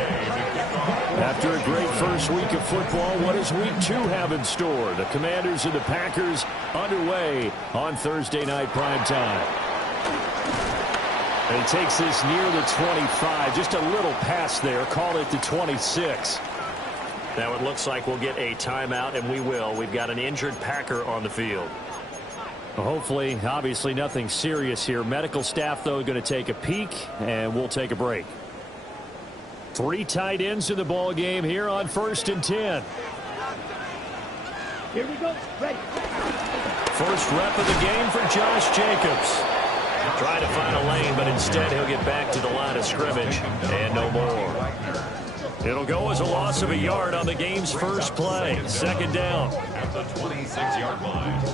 After a great first week of football, what does week 2 have in store? The Commanders and the Packers underway on Thursday night primetime. And he takes this near the 25, just a little past there, call it the 26. Now it looks like we'll get a timeout, and we will. We've got an injured Packer on the field. Well, hopefully, obviously nothing serious here. Medical staff, though, going to take a peek, and we'll take a break. 3 tight ends in the ball game here on 1st and 10. Here we go. Ready. First rep of the game for Josh Jacobs. Trying to find a lane, but instead he'll get back to the line of scrimmage and no more. It'll go as a loss of a yard on the game's first play. 2nd down. At the 26-yard line.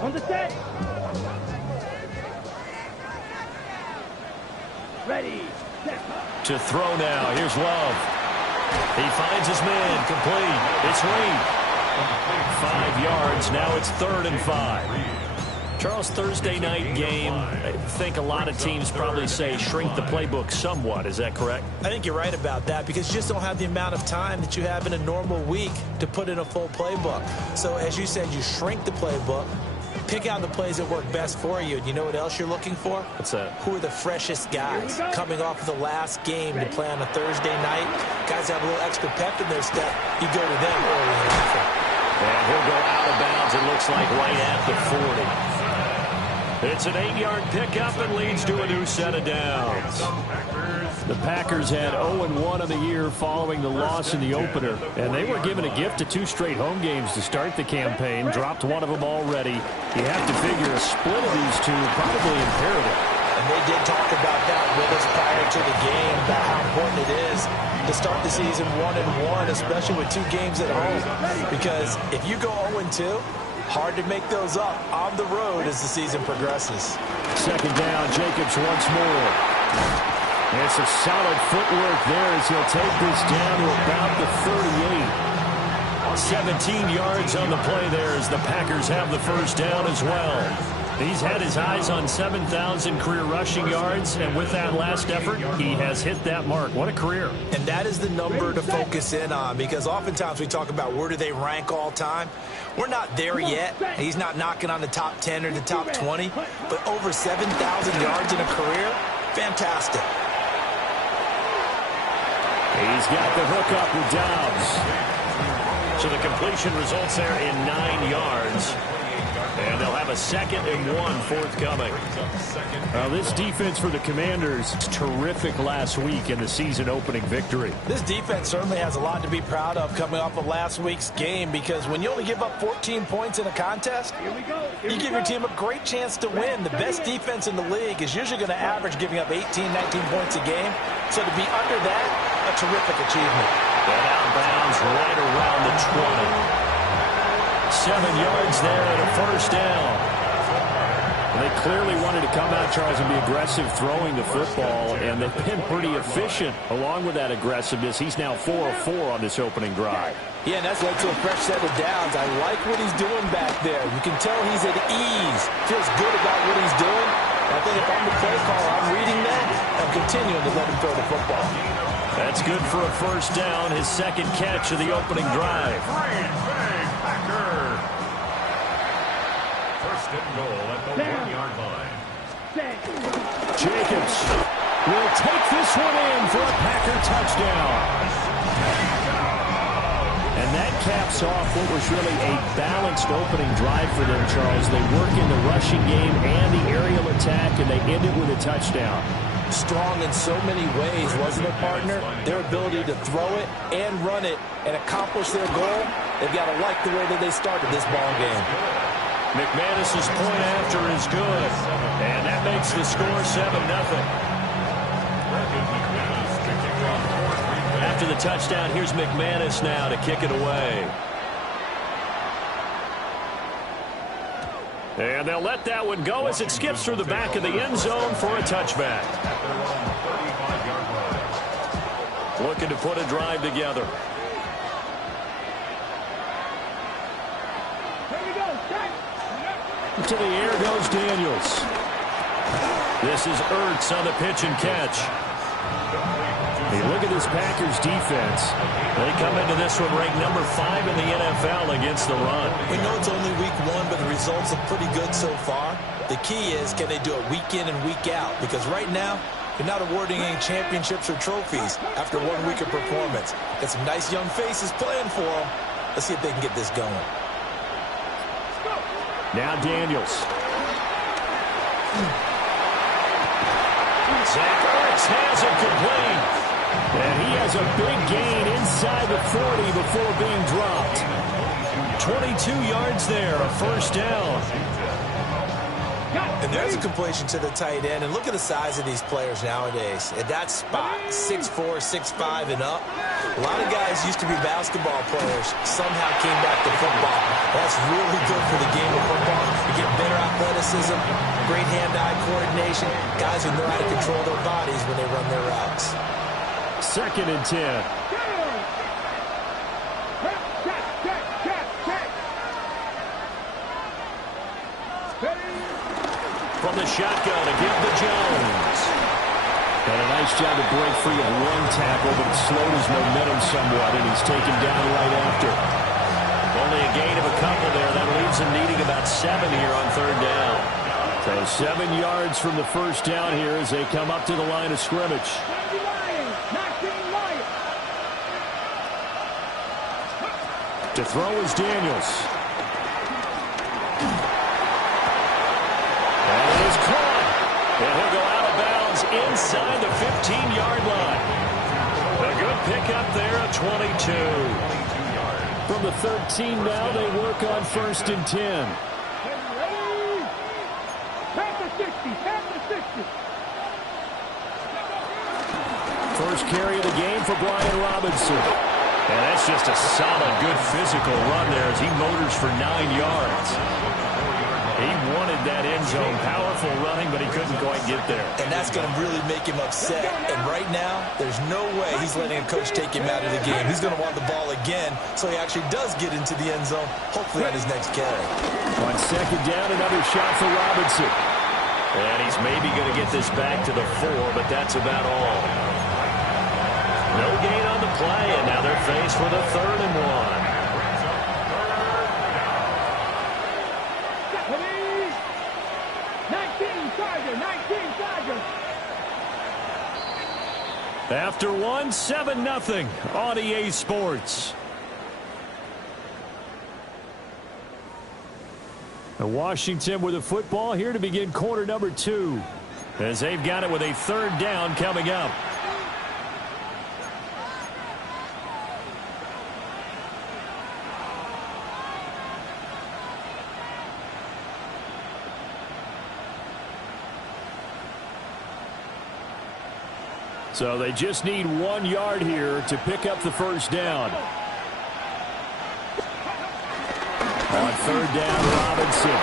On the set. Ready. To throw now. Here's Love. He finds his man. Complete. It's Reed. 5 yards. Now it's 3rd and 5. Charles, Thursday night game, I think a lot of teams probably say shrink the playbook somewhat. Is that correct? I think you're right about that because you just don't have the amount of time that you have in a normal week to put in a full playbook. So as you said, you shrink the playbook, pick out the plays that work best for you. And you know what else you're looking for? What's that? Who are the freshest guys coming off of the last game to play on a Thursday night? Guys have a little extra pep in their step. You go to them early in the effort. And he'll go out of bounds, it looks like, right at the 40. It's an 8-yard pickup and leads to a new set of downs. The Packers had 0-1 on the year following the loss in the opener, and they were given a gift of 2 straight home games to start the campaign. Dropped one of them already. You have to figure a split of these two probably imperative. And they did talk about that with us prior to the game, about how important it is to start the season 1-1, especially with 2 games at home. Because if you go 0-2, hard to make those up on the road as the season progresses. 2nd down, Jacobs once more. It's a solid footwork there as he'll take this down to about the 38. 17 yards on the play there as the Packers have the first down as well. He's had his eyes on 7,000 career rushing yards, and with that last effort, he has hit that mark. What a career. And that is the number to focus in on, because oftentimes we talk about where do they rank all time. We're not there yet. He's not knocking on the top 10 or the top 20, but over 7,000 yards in a career, fantastic. He's got the hook up with Dobbs. So the completion results there in 9 yards. And they'll have a 2nd and 1 forthcoming. This defense for the Commanders, terrific last week in the season-opening victory. This defense certainly has a lot to be proud of coming off of last week's game, because when you only give up 14 points in a contest, you give your team a great chance to win. The best defense in the league is usually going to average giving up 18, 19 points a game. So to be under that, a terrific achievement. And outbounds right around the 20. 7 yards there and a first down. They clearly wanted to come out, Charles, and be aggressive throwing the football, and they've been pretty efficient along with that aggressiveness. He's now 4 of 4 on this opening drive. Yeah, and that's led to a fresh set of downs. I like what he's doing back there. You can tell he's at ease, feels good about what he's doing. I think if I'm the play caller, I'm reading that and continuing to let him throw the football. That's good for a first down, his 2nd catch of the opening drive. First and goal at the 1-yard line. Jacobs will take this one in for a Packer touchdown. And that caps off what was really a balanced opening drive for them, Charles. They work in the rushing game and the aerial attack, and they end it with a touchdown. Strong in so many ways, wasn't it, partner? Their ability to throw it and run it and accomplish their goal, they've got to like the way that they started this ball game. McManus's point after is good, and that makes the score 7-0. After the touchdown, here's McManus now to kick it away. And they'll let that one go as it skips through the back of the end zone for a touchback. Looking to put a drive together. To the air goes Daniels. This is Ertz on the pitch and catch. Hey, look at this Packers defense. They come into this one ranked number 5 in the NFL against the run. We know it's only week 1, but the results look pretty good so far. The key is, can they do it week in and week out? Because right now, they're not awarding any championships or trophies after 1 week of performance. Got some nice young faces playing for them. Let's see if they can get this going. Now Daniels. Zach Ertz has it complete. And he has a big gain inside the 40 before being dropped. 22 yards there, a first down. And there's a completion to the tight end. And look at the size of these players nowadays. At that spot, 6'4", 6'5", and up. A lot of guys used to be basketball players, somehow came back to football. That's really good for the game of football. You get better athleticism, great hand-eye coordination, guys who know how to control their bodies when they run their routes. 2nd and 10. From the shotgun to give to Jones. Got a nice job to break free of 1 tackle, but it slowed his momentum somewhat, and he's taken down right after. Only a gain of a couple there. That leaves him needing about 7 here on 3rd down. So 7 yards from the first down here as they come up to the line of scrimmage. To throw is Daniels. And it is caught. And he'll go out of bounds inside the 15-yard line. A good pickup there at 22. From the 13 now, they work on 1st and 10. First carry of the game for Brian Robinson. And that's just a solid, good physical run there as he motors for 9 yards. He wanted that end zone, powerful running, but he couldn't quite get there. And that's going to really make him upset. And right now, there's no way he's letting a coach take him out of the game. He's going to want the ball again, so he actually does get into the end zone, hopefully on his next carry. On 2nd down, another shot for Robinson. And he's maybe going to get this back to the 4, but that's about all. No gain on the play, and now they're faced with a 3rd and 1. After 1, 7-0 on EA Sports. Washington with the football here to begin quarter number 2. As they've got it with a 3rd down coming up. So they just need 1 yard here to pick up the first down. On 3rd down, Robinson.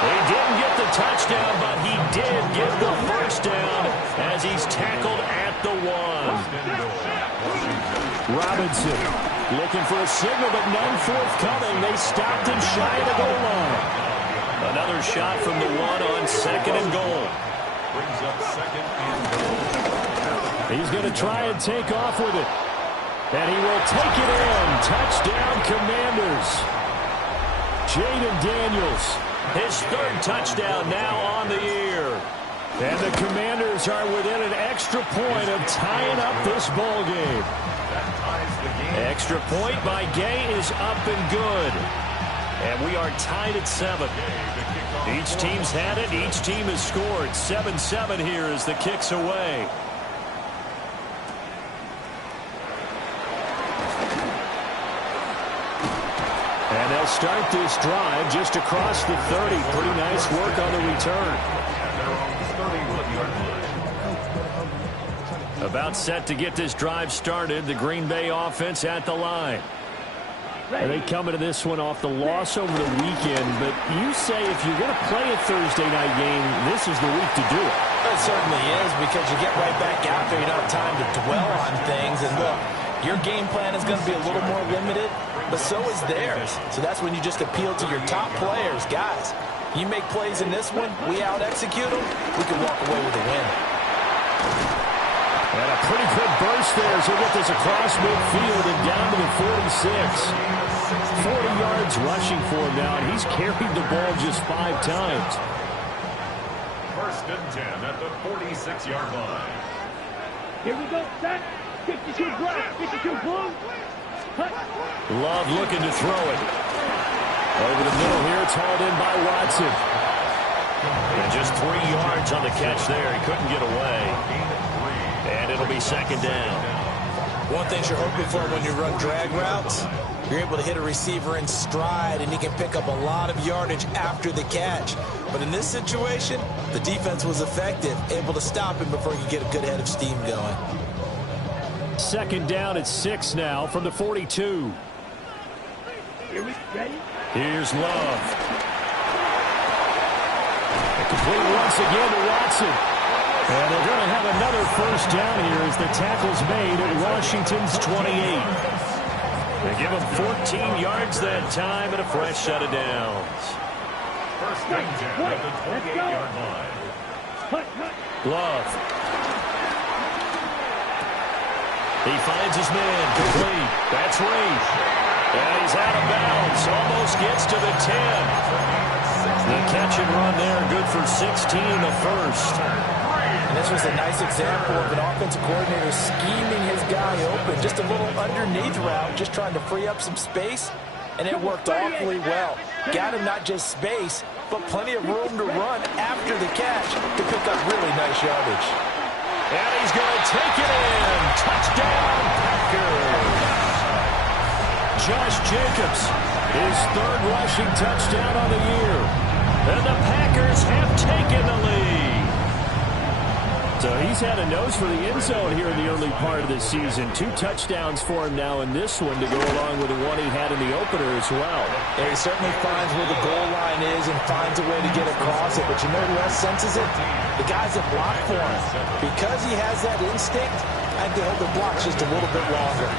He didn't get the touchdown, but he did get the first down as he's tackled at the 1. Robinson looking for a signal, but none forthcoming. They stopped him shy of the goal line. Another shot from the 1 on 2nd and goal. Brings up 2nd and goal. He's going to try and take off with it. And he will take it in. Touchdown, Commanders. Jaden Daniels, his 3rd touchdown now on the year. And the Commanders are within an extra point of tying up this ball game. Extra point by Gay is up and good. And we are tied at 7. Each team's had it. Each team has scored. 7-7 here as the kick's away. And they'll start this drive just across the 30. Pretty nice work on the return. About set to get this drive started. The Green Bay offense at the line. And they come into this one off the loss over the weekend, but you say if you're going to play a Thursday night game, this is the week to do it. It certainly is, because you get right back out there. You don't have time to dwell on things. And look, your game plan is going to be a little more limited, but so is theirs. So that's when you just appeal to your top players. Guys, you make plays in this one, we out-execute them, we can walk away with a win. And a pretty quick burst there as he'll get this across midfield and down to the 46. 40 yards rushing for him now, and he's carried the ball just 5 times. First and 10 at the 46-yard line. Here we go, set. 52 black, 52 blue. Cut. Love looking to throw it. Over the middle here, it's hauled in by Watson. And just 3 yards on the catch there. He couldn't get away. And it'll be second down. One thing you're hoping for when you run drag routes, you're able to hit a receiver in stride, and he can pick up a lot of yardage after the catch. But in this situation, the defense was effective, able to stop him before he could get a good head of steam going. Second down at 6 now from the 42. Here we ready. Here's Love. A complete once again to Watson. And they're going to have another first down here as the tackle's made at Washington's 28. They give him 14 yards that time and a fresh set of downs. First and 10 at the 28-yard line. Love. He finds his man complete. That's Reed. And he's out of bounds. Almost gets to the 10. The catch and run there, good for 16 in the first. And this was a nice example of an offensive coordinator scheming his guy open. Just a little underneath route, just trying to free up some space, and it worked awfully well. Got him not just space, but plenty of room to run after the catch to pick up really nice yardage. And he's going to take it in. Touchdown, Packers. Josh Jacobs, his 3rd rushing touchdown on the year. And the Packers have taken the lead. So he's had a nose for the end zone here in the early part of this season. 2 touchdowns for him now in this one to go along with the one he had in the opener as well. Yeah, he certainly finds where the goal line is and finds a way to get across it. But you know who else senses it? The guys that block for him. Because he has that instinct, I think they hold the blocks just a little bit longer.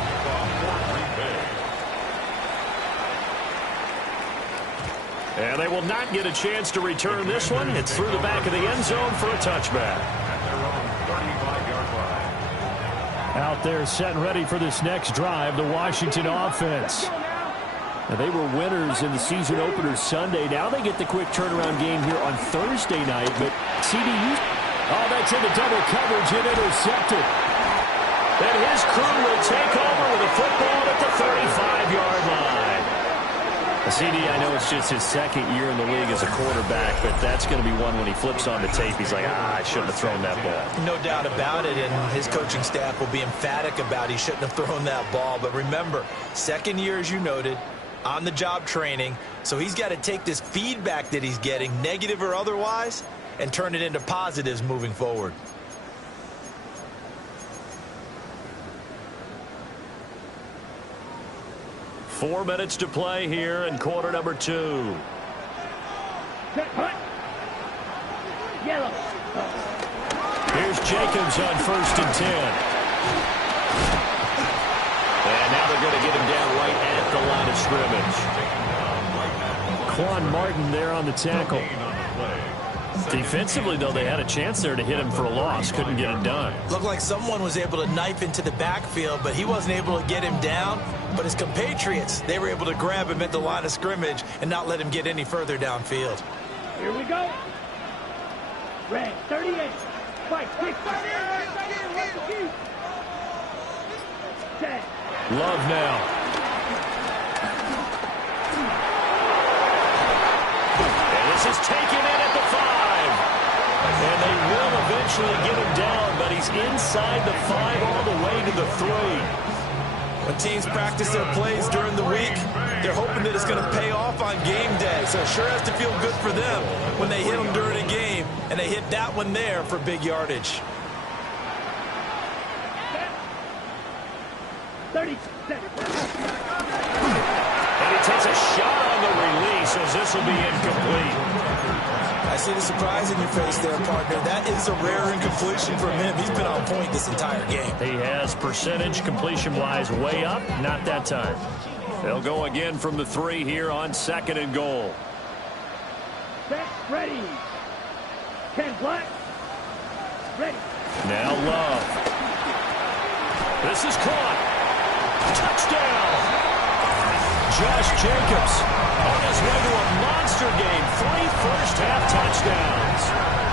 And they will not get a chance to return this one. It's through the back of the end zone for a touchback. Out there set and ready for this next drive, the Washington offense. Now, they were winners in the season opener Sunday. Now they get the quick turnaround game here on Thursday night. But CDU, that's into double coverage and intercepted. And his crew will take over with a football at the 35-yard line. CD, I know it's just his 2nd year in the league as a quarterback, but that's going to be one when he flips on the tape. He's like, I shouldn't have thrown that ball. No doubt about it, and his coaching staff will be emphatic about he shouldn't have thrown that ball. But remember, 2nd year, as you noted, on-the-job training, so he's got to take this feedback that he's getting, negative or otherwise, and turn it into positives moving forward. Four minutes to play here in quarter number 2. Yellow. Here's Jacobs on 1st and 10. And now they're going to get him down right at the line of scrimmage. Quan Martin there on the tackle. Defensively, though, they had a chance there to hit him for a loss. Couldn't get it done. Looked like someone was able to knife into the backfield, but he wasn't able to get him down. But his compatriots, they were able to grab him at the line of scrimmage and not let him get any further downfield. Here we go. Red, 38. Fight, quick. Set. Love now. And this is taken in at the 5. And they will eventually get him down, but he's inside the 5 all the way to the 3. When teams practice their plays during the week, they're hoping that it's going to pay off on game day. So it sure has to feel good for them when they hit them during a game, and they hit that one there for big yardage. 30 seconds. a shot on the release as this will be incomplete. I see the surprise in your face there, partner. That is a rare incompletion from him. He's been on point this entire game. He has percentage completion-wise way up. Not that time. They'll go again from the 3 here on 2nd and goal. Set, ready. 10 black. Ready. Now Love. This is caught. Touchdown. Josh Jacobs on his way to a monster game. 3 first-half touchdowns.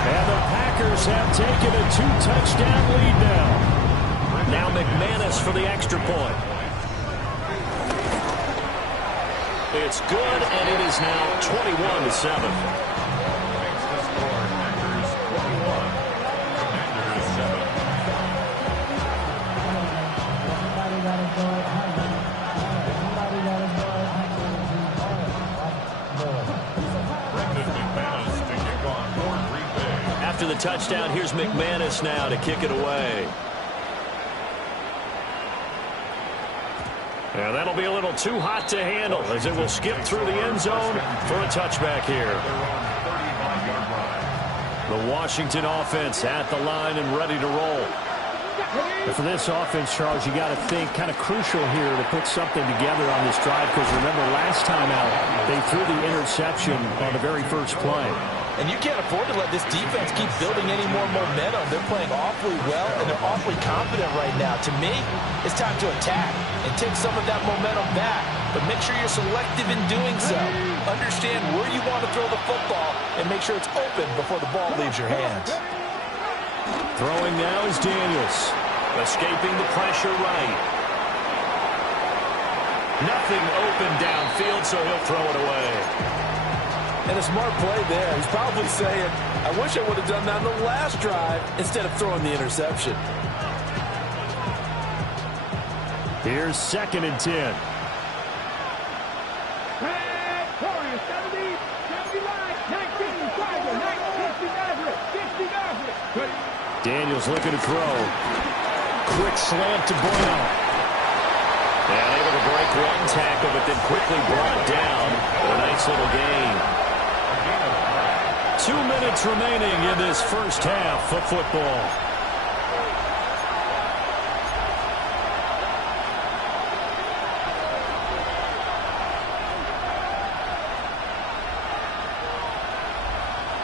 And the Packers have taken a 2-touchdown lead now. Now McManus for the extra point. It's good, and it is now 21-7. After the touchdown, here's McManus now to kick it away. And that'll be a little too hot to handle as it will skip through the end zone for a touchback here. The Washington offense at the line and ready to roll. And for this offense, Charles, you got to think kind of crucial here to put something together on this drive, because remember last time out they threw the interception on the very first play. And you can't afford to let this defense keep building any more momentum. They're playing awfully well, and they're awfully confident right now. To me, it's time to attack and take some of that momentum back. But make sure you're selective in doing so. Understand where you want to throw the football and make sure it's open before the ball leaves your hands. Throwing now is Daniels. Escaping the pressure right. Nothing open downfield, so he'll throw it away. And a smart play there. He's probably saying, I wish I would have done that on the last drive instead of throwing the interception. Here's 2nd and 10. Victoria, 70, 79, 19, Tiger, 19, 60, Daniels looking to throw. Quick slant to Brown. And able to break one tackle, but then quickly brought down. A nice little gain. 2 minutes remaining in this first half of football.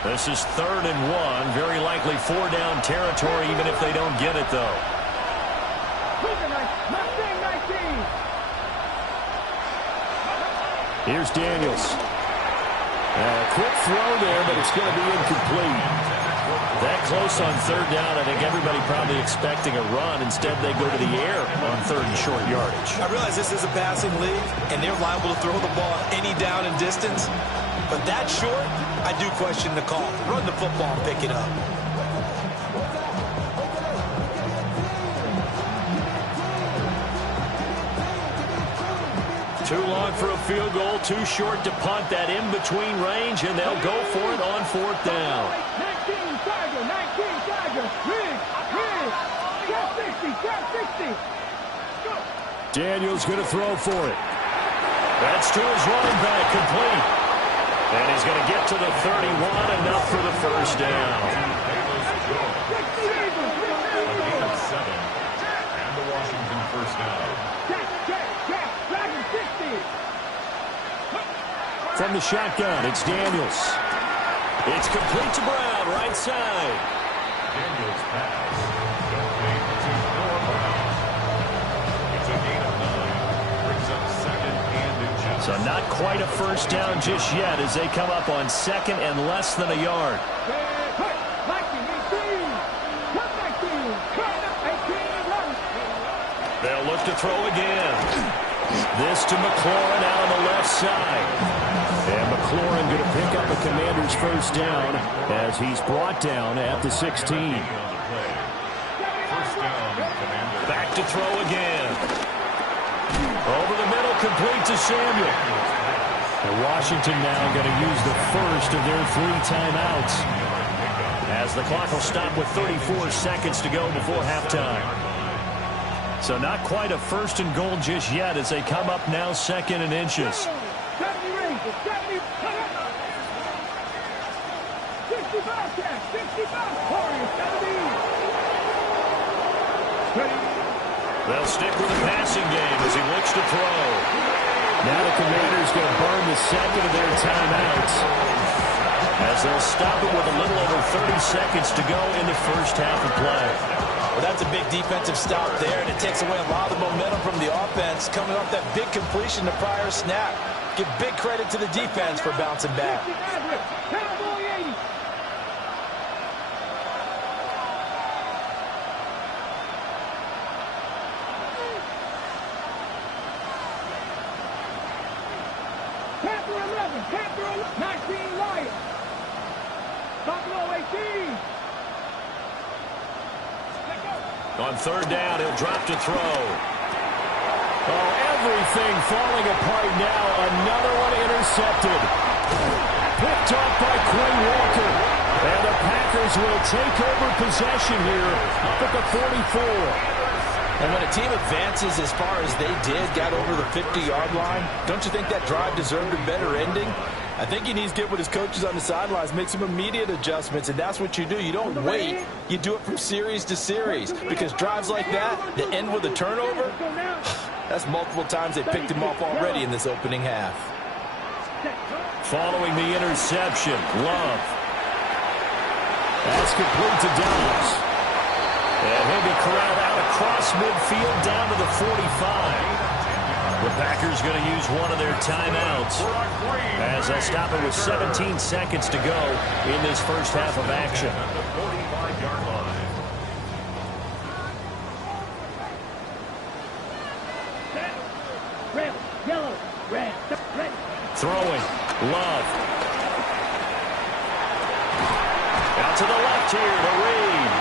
This is 3rd and 1. Very likely 4-down territory, even if they don't get it, though. Here's Daniels. A quick throw there, but it's going to be incomplete. That close on 3rd down, I think everybody probably expecting a run. Instead, they go to the air on 3rd and short yardage. I realize this is a passing league, and they're liable to throw the ball any down and distance. But that short, I do question the call. Run the football and pick it up. Too long for a field goal, too short to punt. That in-between range, and they'll go for it on 4th down. 19, Tiger, 19, Tiger, Daniels going to throw for it. That's to his running back, complete. And he's going to get to the 31, enough for the first down. And the Washington first down. From the shotgun, it's Daniels. It's complete to Brown, right side. Daniels pass. Complete to Noah Brown. It's a gain of 9. Brings up 2nd and inches. So not quite a first down just yet as they come up on 2nd and less than a yard. They'll look to throw again. This to McLaurin out on the left side. And McLaurin going to pick up a Commander's first down as he's brought down at the 16. First down, Commander. Back to throw again. Over the middle, complete to Samuel. And Washington now going to use the first of their 3 timeouts as the clock will stop with 34 seconds to go before halftime. So not quite a 1st and goal just yet as they come up now 2nd and inches. 70 raises, 70, cut up. 65 cash, 65. Warriors, 70. They'll stick with the passing game as he looks to throw. Now the Commanders going to burn the second of their timeouts, as they'll stop it with a little over 30 seconds to go in the first half of play. Well, that's a big defensive stop there, and it takes away a lot of the momentum from the offense coming off that big completion the prior snap. Give big credit to the defense for bouncing back. Cowboy 80. Panther 11, Panther 19, Lions. Buffalo 18. On third down, he'll drop to throw. Oh, everything falling apart now. Another one intercepted. Picked off by Quay Walker. And the Packers will take over possession here up at the 44. And when a team advances as far as they did, got over the 50-yard line, don't you think that drive deserved a better ending? I think he needs to get with his coaches on the sidelines, make some immediate adjustments, and that's what you do. You don't wait. You do it from series to series, because drives like that end with a turnover, that's multiple times they picked him off already in this opening half. Following the interception, Love. That's complete to Dobbs. And he'll be corralled out across midfield down to the 45. The Packers going to use one of their timeouts as they'll stop it with 17 seconds to go in this first half of action. Red, yellow, red, red. Throwing, Love. Out to the left here to Reed.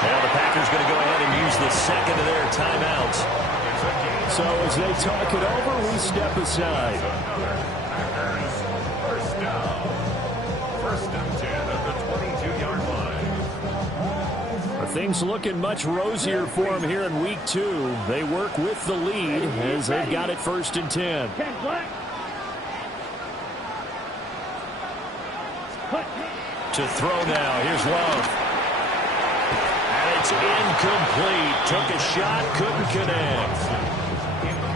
Now the Packers going to go ahead and use the second of their timeouts. So as they talk it over, we step aside. First down. First and 10 at the 22-yard line. Are things looking much rosier for them here in week 2. They work with the lead as they've got it first and 10. To throw now. Here's Love. It's incomplete. Took a shot, couldn't connect.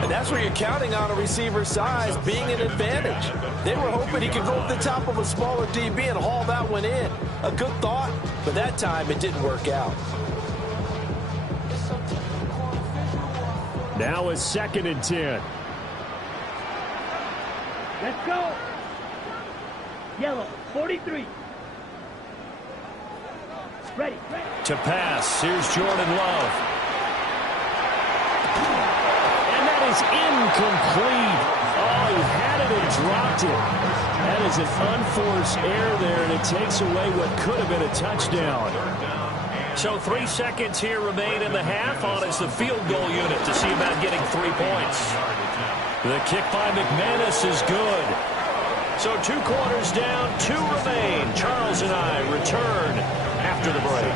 And that's where you're counting on a receiver's size being an advantage. They were hoping he could go up the top of a smaller DB and haul that one in. A good thought, but that time it didn't work out. Now a second and 10. Let's go. Yellow, 43. Ready. To pass. Here's Jordan Love. And that is incomplete. Oh, he had it and dropped it. That is an unforced error there, and it takes away what could have been a touchdown. So 3 seconds here remain in the half on as the field goal unit to see about getting 3 points. The kick by McManus is good. So 2 quarters down, 2 remain. Charles and I return after the break.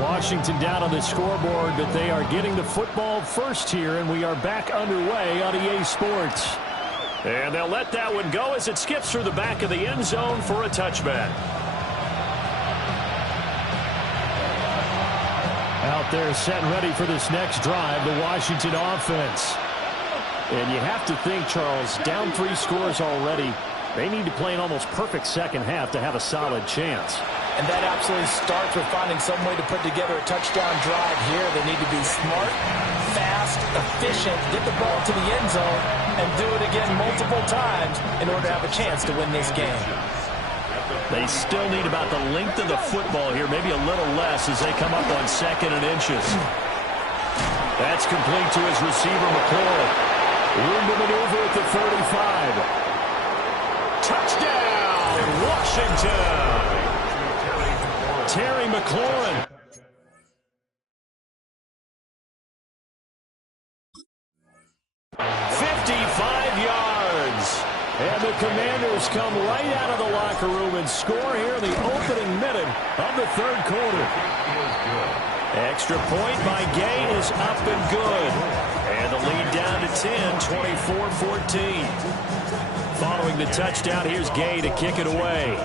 Washington down on the scoreboard, but they are getting the football first here, and we are back underway on EA Sports. And they'll let that one go as it skips through the back of the end zone for a touchback. Out there set and ready for this next drive, the Washington offense. And you have to think, Charles, down 3 scores already. They need to play an almost perfect second half to have a solid chance. And that absolutely starts with finding some way to put together a touchdown drive here. They need to be smart, fast, efficient, get the ball to the end zone, and do it again multiple times in order to have a chance to win this game. They still need about the length of the football here, maybe a little less as they come up on 2nd and inches. That's complete to his receiver, McLaurin. Room to maneuver at the 45. Touchdown, Washington! Terry McLaurin. Commanders come right out of the locker room and score here in the opening minute of the third quarter. Extra point by Gay is up and good. And the lead down to 10, 24-14. Following the touchdown, here's Gay to kick it away.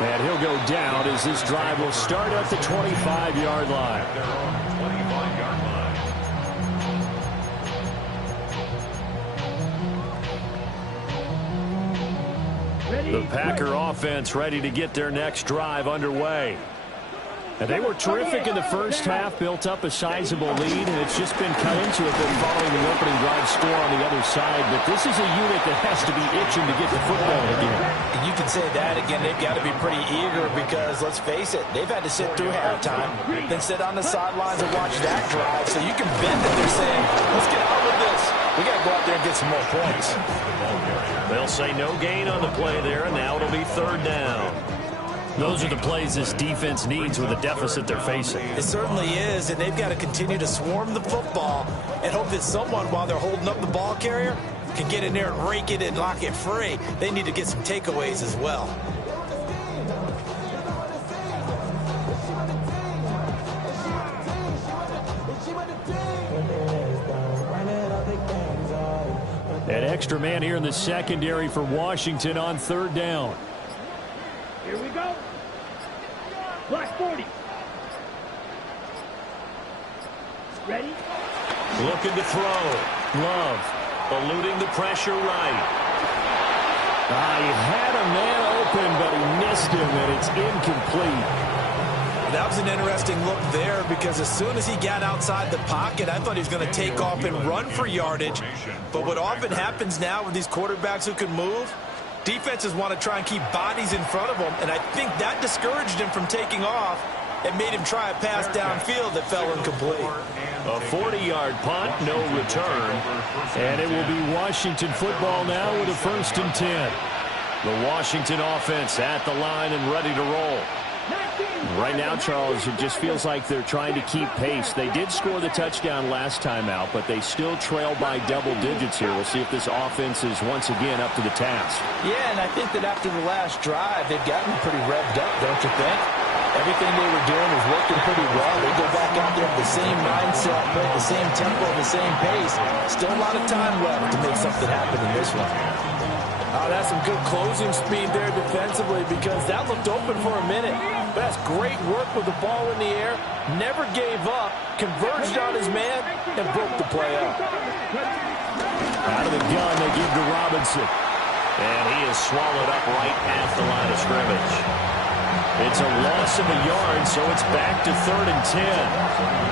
And he'll go down as this drive will start at the 25-yard line. They're on the 25-yard line. The Packer offense ready to get their next drive underway. And they were terrific in the first half, built up a sizable lead, and it's just been cut into a bit following the opening drive score on the other side. But this is a unit that has to be itching to get the football again. You can say that again. They've got to be pretty eager because, let's face it, they've had to sit through halftime, then sit on the sidelines and watch that drive. So you can bet that they're saying, let's get out with this. We got to go out there and get some more points. They'll say no gain on the play there, and now it'll be third down. Those are the plays this defense needs with the deficit they're facing. It certainly is, and they've got to continue to swarm the football and hope that someone, while they're holding up the ball carrier, can get in there and rake it and lock it free. They need to get some takeaways as well. An extra man here in the secondary for Washington on third down. Here we go. Black 40. Ready? Looking to throw. Love eluding the pressure right. He had a man open, but he missed him, and it's incomplete. That was an interesting look there because as soon as he got outside the pocket, I thought he was going to take off and run for yardage. But what often happens now with these quarterbacks who can move, defenses want to try and keep bodies in front of them, and I think that discouraged him from taking off and made him try a pass downfield that fell incomplete. A 40-yard punt, no return. And it will be Washington football now with a 1st and 10. The Washington offense at the line and ready to roll. Right now, Charles, it just feels like they're trying to keep pace. They did score the touchdown last time out, but they still trail by double digits here. We'll see if this offense is once again up to the task. Yeah, and I think that after the last drive, they've gotten pretty revved up, don't you think? Everything they were doing was working pretty well. They go back out there with the same mindset, the same tempo, the same pace. Still a lot of time left to make something happen in this one. Oh, that's some good closing speed there defensively because that looked open for a minute. But that's great work with the ball in the air. Never gave up, converged on his man, and broke the play up. Out of the gun, they give to Robinson. And he is swallowed up right at the line of scrimmage. It's a loss of a yard, so it's back to 3rd and 10.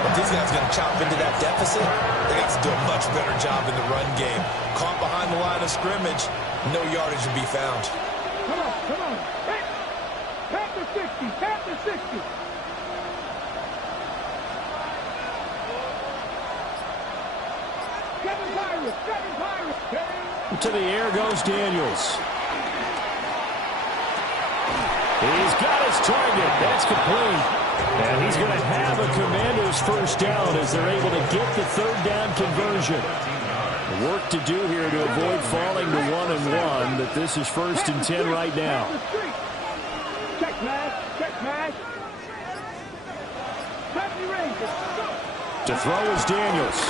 But these guys are going to chop into that deficit. They got to do a much better job in the run game. Caught behind the line of scrimmage, no yardage to be found. Come on, come on. Hey, half the 60, half the 60. Kevin Pirates. To the air goes Daniels. He's got his target. That's complete. And he's going to have a Commander's 1st down as they're able to get the 3rd down conversion. Work to do here to avoid falling to 1-1, but this is 1st and 10 right now. Check pass, check pass. To throw is Daniels.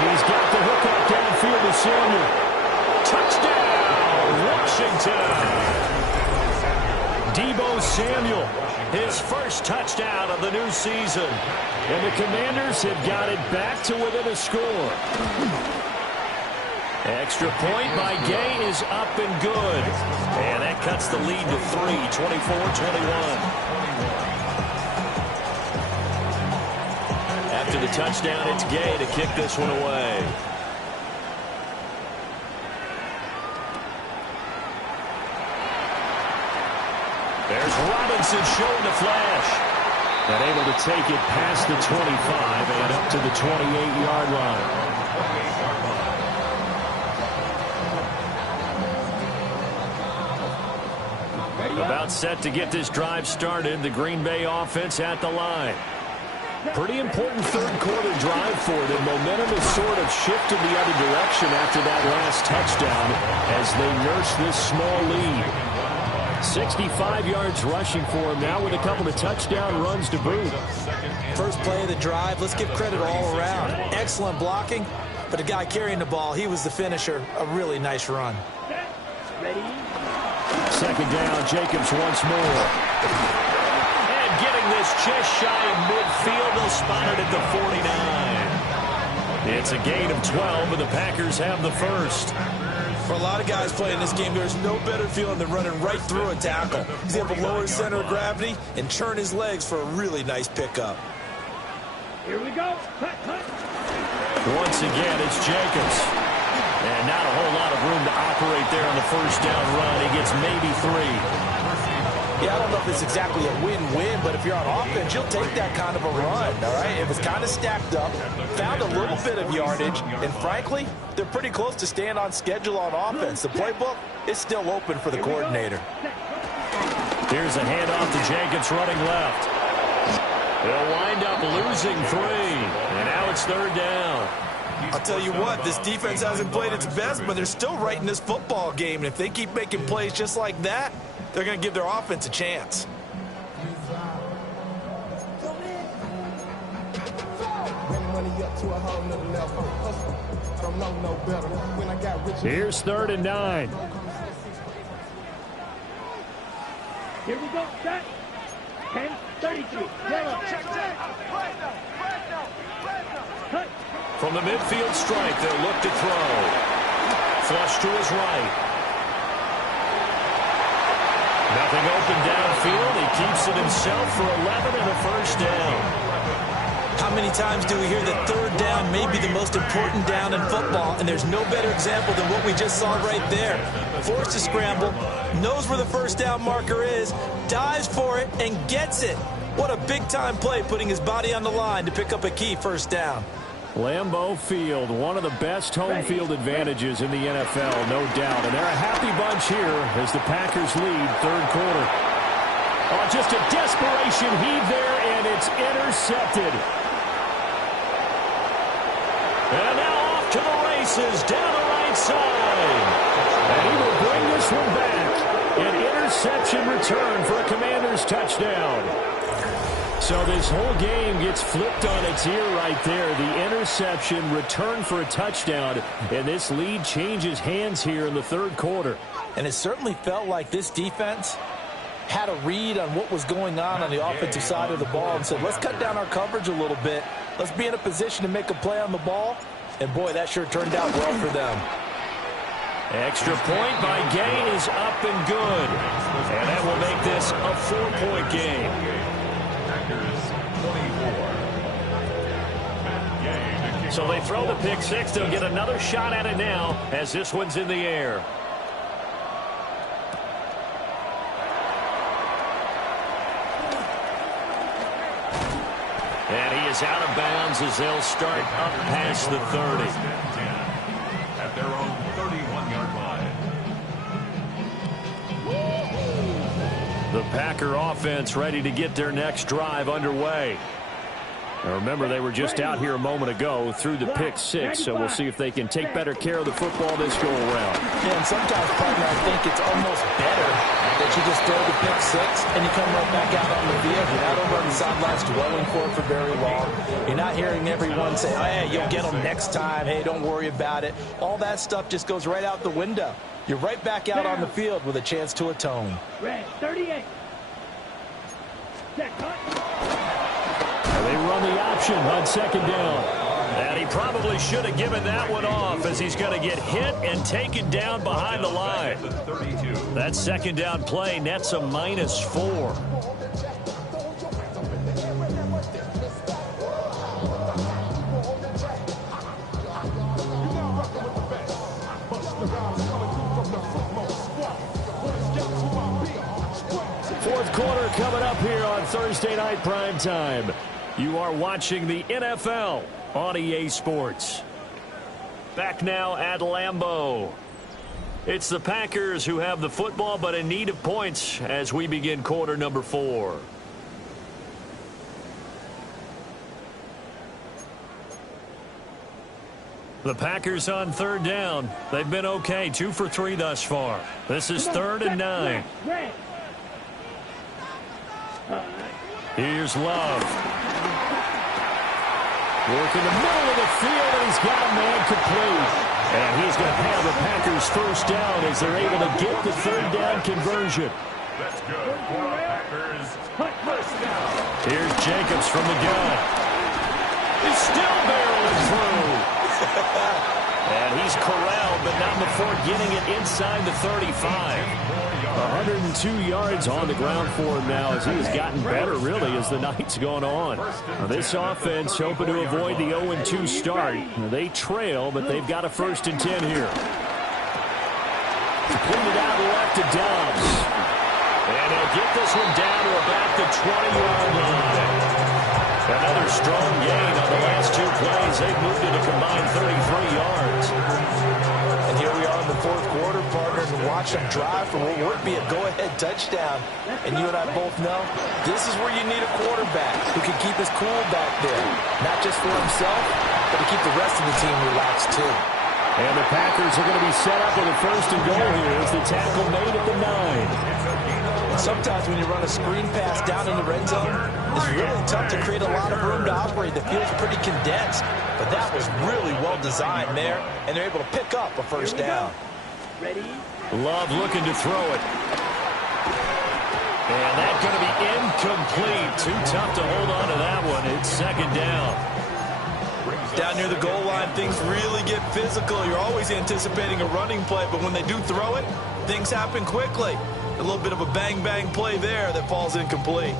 He's got the hook up downfield to Samuel. Touchdown, Washington. Deebo Samuel, his first touchdown of the new season. And the Commanders have got it back to within a score. Extra point by Gay is up and good. And that cuts the lead to 3, 24-21. After the touchdown, it's Gay to kick this one away. There's Robinson showing the flash. And able to take it past the 25 and up to the 28-yard line. Ready? About set to get this drive started. The Green Bay offense at the line. Pretty important third quarter drive for them. Momentum has sort of shifted the other direction after that last touchdown as they nurse this small lead. 65 yards rushing for him now with a couple of touchdown runs to boot. First play of the drive, let's give credit all around. Excellent blocking, but the guy carrying the ball, he was the finisher. A really nice run. Second down, Jacobs once more. And getting this just shy of midfield, they'll spot it at the 49. It's a gain of 12, and the Packers have the first. For a lot of guys playing this game, there's no better feeling than running right through a tackle. He's able to lower his center of gravity and turn his legs for a really nice pickup. Here we go. Cut. Once again, it's Jacobs. And not a whole lot of room to operate there on the first down run. He gets maybe 3. Yeah, I don't know if it's exactly a win-win, but if you're on offense, you'll take that kind of a run, all right? It was kind of stacked up, found a little bit of yardage, and frankly, they're pretty close to staying on schedule on offense. The playbook is still open for the coordinator. Here's a handoff to Jacobs running left. They'll wind up losing 3, and now it's third down. I'll tell you what, this defense hasn't played its best, but they're still right in this football game, and if they keep making plays just like that, they're going to give their offense a chance. Here's 3rd and 9. Here we go. Set. 10-32. Yellow. Cut. From the midfield strike, they'll look to throw. Flush to his right. Nothing open downfield. He keeps it himself for 11 and a first down. How many times do we hear that third down may be the most important down in football, and there's no better example than what we just saw right there. Forced to scramble, knows where the first down marker is, dives for it, and gets it. What a big-time play, putting his body on the line to pick up a key first down. Lambeau Field, one of the best home field advantages in the NFL, no doubt. And they're a happy bunch here as the Packers lead third quarter. Oh, just a desperation heave there, and it's intercepted. And now off to the races, down the right side. And he will bring this one back. An interception return for a Commanders touchdown. So this whole game gets flipped on its ear right there. The interception, return for a touchdown, and this lead changes hands here in the third quarter. And it certainly felt like this defense had a read on what was going on the offensive side of the ball and said, let's cut down our coverage a little bit. Let's be in a position to make a play on the ball. And, boy, that sure turned out well for them. Extra point by Gay is up and good. And that will make this a 4-point game. So they throw the pick six. They'll get another shot at it now as this one's in the air. And he is out of bounds as they'll start up past the 30. At their own 31-yard line. The Packer offense ready to get their next drive underway. Now remember, they were just out here a moment ago through the pick six, so we'll see if they can take better care of the football this go around. Yeah, and sometimes, partner, I think it's almost better that you just throw the pick six and you come right back out on the field. You're not over on the sidelines dwelling for very long. You're not hearing everyone say, oh, hey, you'll get them next time. Hey, don't worry about it. All that stuff just goes right out the window. You're right back out on the field with a chance to atone. Red 38. Set, cut. They run the option on second down. And he probably should have given that one off as he's going to get hit and taken down behind the line. That second down play nets a -4. Fourth quarter coming up here on Thursday Night Primetime. You are watching the NFL on EA Sports. Back now at Lambeau. It's the Packers who have the football, but in need of points as we begin quarter number 4. The Packers on third down. They've been okay, 2 for 3 thus far. This is 3rd and 9. Here's Love. Working the middle of the field, and he's got a man complete. And he's going to have the Packers first down as they're able to get the third down conversion. That's good for the Packers. First down. Here's Jacobs from the gun. He's still barreling through. And he's corralled, but not before getting it inside the 35. 102 yards on the ground for him now as he has gotten better, really, as the night's gone on. Now, this offense hoping to avoid the 0-2 start. Now, they trail, but they've got a 1st and 10 here. Completed out left to Dobbs. And they'll get this one down to about the 20-yard line. Another strong gain on the last 2 plays. They've moved it a combined 33 yards. And here we are in the 4th quarter, partners, and watch them drive for what would be a go-ahead touchdown. And you and I both know this is where you need a quarterback who can keep his cool back there. Not just for himself, but to keep the rest of the team relaxed, too. And the Packers are going to be set up with a 1st and goal here as the tackle made at the 9. Sometimes when you run a screen pass down in the red zone, it's really tough to create a lot of room to operate. The field's pretty condensed, but that was really well designed there, and they're able to pick up a 1st down. Ready? Love looking to throw it. And that's going to be incomplete. Too tough to hold on to that one. It's 2nd down. Down near the goal line, things really get physical. You're always anticipating a running play, but when they do throw it, things happen quickly. A little bit of a bang-bang play there that falls incomplete.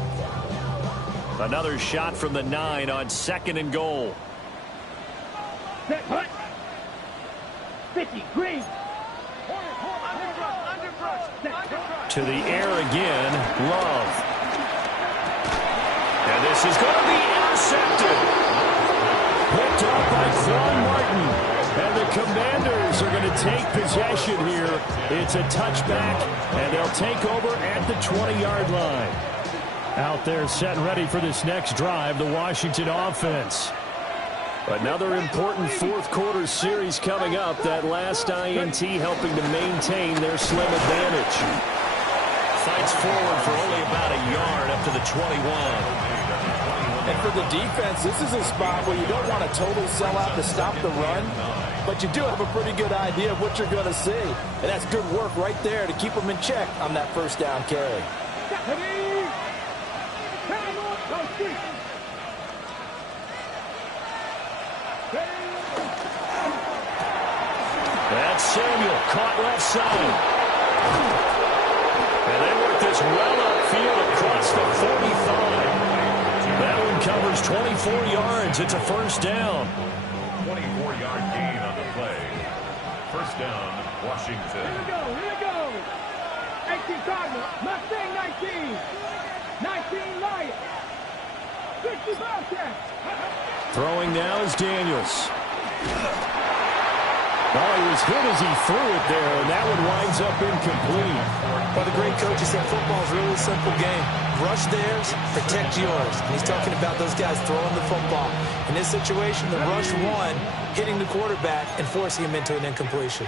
Another shot from the 9 on 2nd and goal. Set, hut. 50, green. To the air again, Love. And this is going to be intercepted. Picked off by Quan Martin. And the Commanders are going to take possession here. It's a touchback, and they'll take over at the 20-yard line. Out there set and ready for this next drive, the Washington offense. Another important 4th quarter series coming up. That last INT helping to maintain their slim advantage. Fights forward for only about a yard up to the 21. And for the defense, this is a spot where you don't want a total sellout to stop the run, but you do have a pretty good idea of what you're going to see. And that's good work right there to keep them in check on that 1st down carry. That's Samuel, caught left side. And they work this well upfield across the 45. That one covers 24 yards. It's a 1st down. 24-yard gain on the play. 1st down, Washington. Here we go. 18 Cardinals. Mustang 19. 19 Lions. 50 Bobcats. Throwing now is Daniels. Oh, he was hit as he threw it there, and that one winds up incomplete. Well, the great coach said football is really a simple game. Rush theirs, protect yours. And he's talking about those guys throwing the football. In this situation, the rush one, hitting the quarterback and forcing him into an incompletion.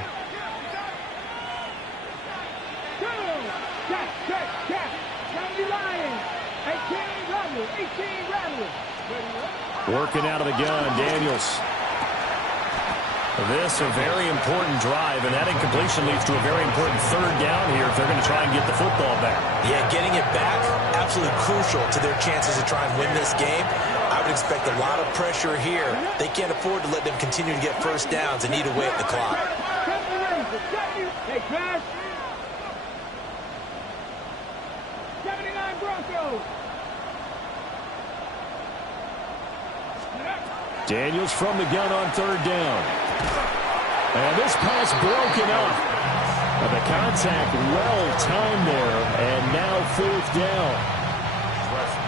Working out of the gun, Daniels. This a very important drive, and that incompletion leads to a very important 3rd down here if they're going to try and get the football back. Yeah, getting it back, absolutely crucial to their chances to try and win this game. I would expect a lot of pressure here. They can't afford to let them continue to get 1st downs and eat away at the clock. Hey, Crash. 79 Broncos. Daniels from the gun on 3rd down. And this pass broken up. And the contact well-timed there. And now 4th down.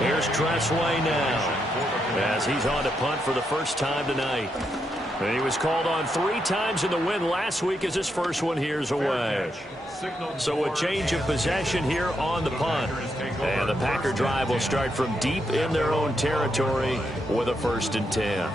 Here's Tressway now as he's on to punt for the first time tonight. And he was called on 3 times in the win last week as his first one here's away. So a change of possession here on the punt. And the Packer drive will start from deep in their own territory with a 1st and 10.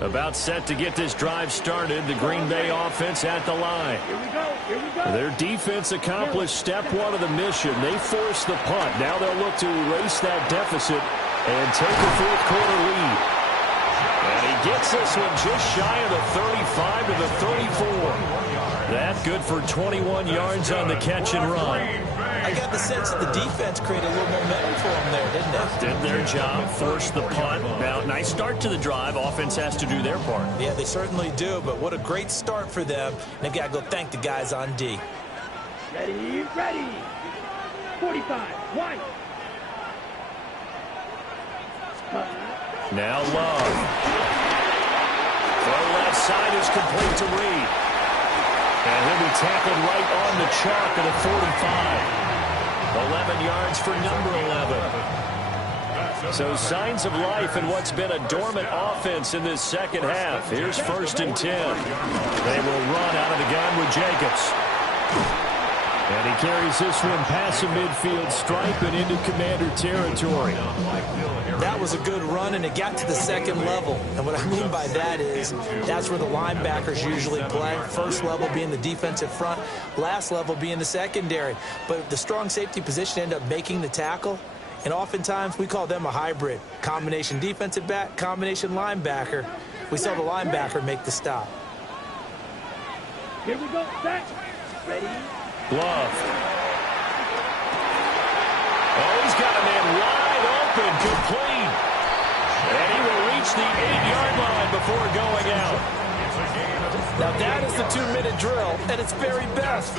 About set to get this drive started, the Green Bay offense at the line. Here we go. Here we go. Their defense accomplished step 1 of the mission. They forced the punt. Now they'll look to erase that deficit and take a 4th quarter lead. And he gets this one just shy of the 35 to the 34. That good for 21 yards on the catch and run. I got the sense that the defense created a little momentum for them there, didn't they? Did their job, forced the punt. Now, nice start to the drive. Offense has to do their part. Yeah, they certainly do, but what a great start for them. They've got to go thank the guys on D. Ready, ready. 45, white. Now Love. The left side is complete to Reed. And he'll be tackled right on the chalk at the 45. 11 yards for number 11. So signs of life in what's been a dormant offense in this second half. Here's 1st and 10. They will run out of the gun with Jacobs. And he carries this one past the midfield stripe and into Commander territory. That was a good run, and it got to the 2nd level. And what I mean by that is that's where the linebackers usually play. First level being the defensive front, last level being the secondary. But the strong safety position ended up making the tackle. And oftentimes we call them a hybrid. Combination defensive back, combination linebacker. We saw the linebacker make the stop. Here we go. Set. Ready. Glove. Oh, he's got a man wide open, complete. And he will reach the 8-yard line before going out. Now that is the 2-minute drill at its very best.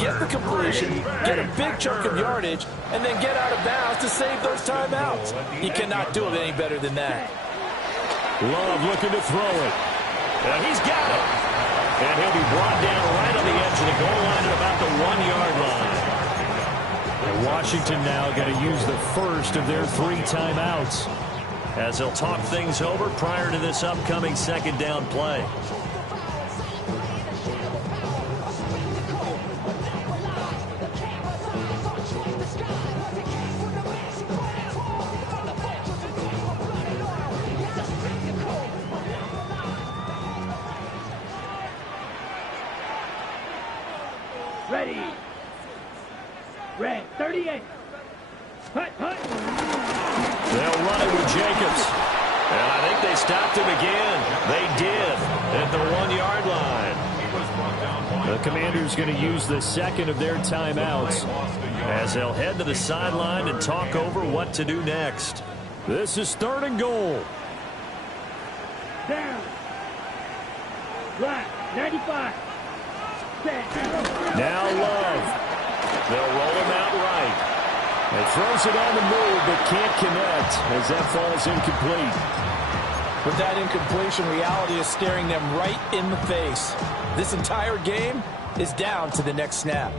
Get the completion, get a big chunk of yardage, and then get out of bounds to save those timeouts. You cannot do it any better than that. Love looking to throw it. And he's got it. And he'll be brought down right on the edge of the goal line at about the 1-yard line. And Washington now going to use the first of their 3 timeouts as they'll talk things over prior to this upcoming 2nd down play. Ready. Red, 38. Hut, hut. They'll run it with Jacobs. And I think they stopped him again. They did at the 1-yard line. The Commanders going to use the 2nd of their timeouts as they'll head to the sideline and talk over what to do next. This is 3rd and goal. Down. Black, 95. Now Love. They'll roll him out right. It throws it on the move, but can't connect as that falls incomplete. With that incompletion, reality is staring them right in the face. This entire game is down to the next snap.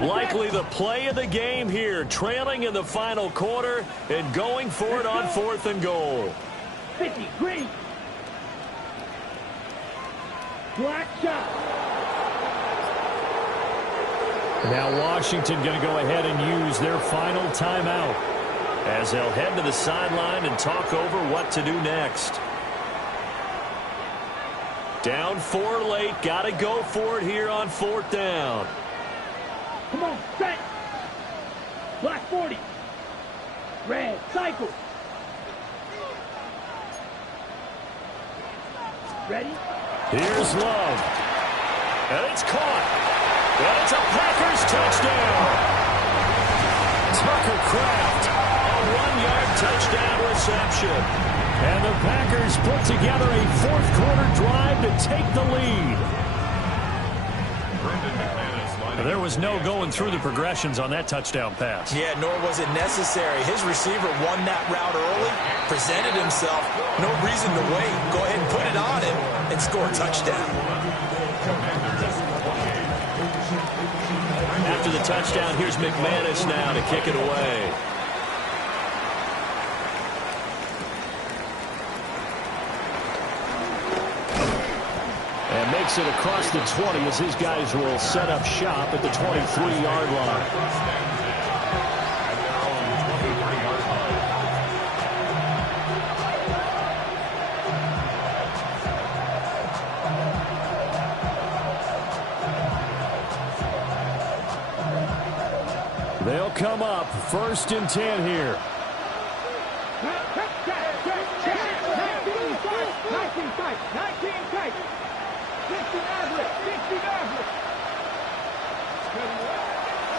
Likely the play of the game here, trailing in the final quarter and going for it on 4th and goal. 50, green. Black shot. Now Washington going to go ahead and use their final timeout as they'll head to the sideline and talk over what to do next. Down 4 late, got to go for it here on 4th down. Come on, set. Black 40. Red, cycle. Ready? Here's Love. And it's caught. And it's a Packers touchdown. Tucker Kraft, a 1-yard touchdown reception. And the Packers put together a 4th quarter drive to take the lead. There was no going through the progressions on that touchdown pass. Yeah, nor was it necessary. His receiver won that route early, presented himself. No reason to wait. Go ahead and put it on him and score a touchdown. after the touchdown. Here's McManus now to kick it away. And makes it across the 20 as his guys will set up shop at the 23-yard line. They'll come up 1st and 10 here.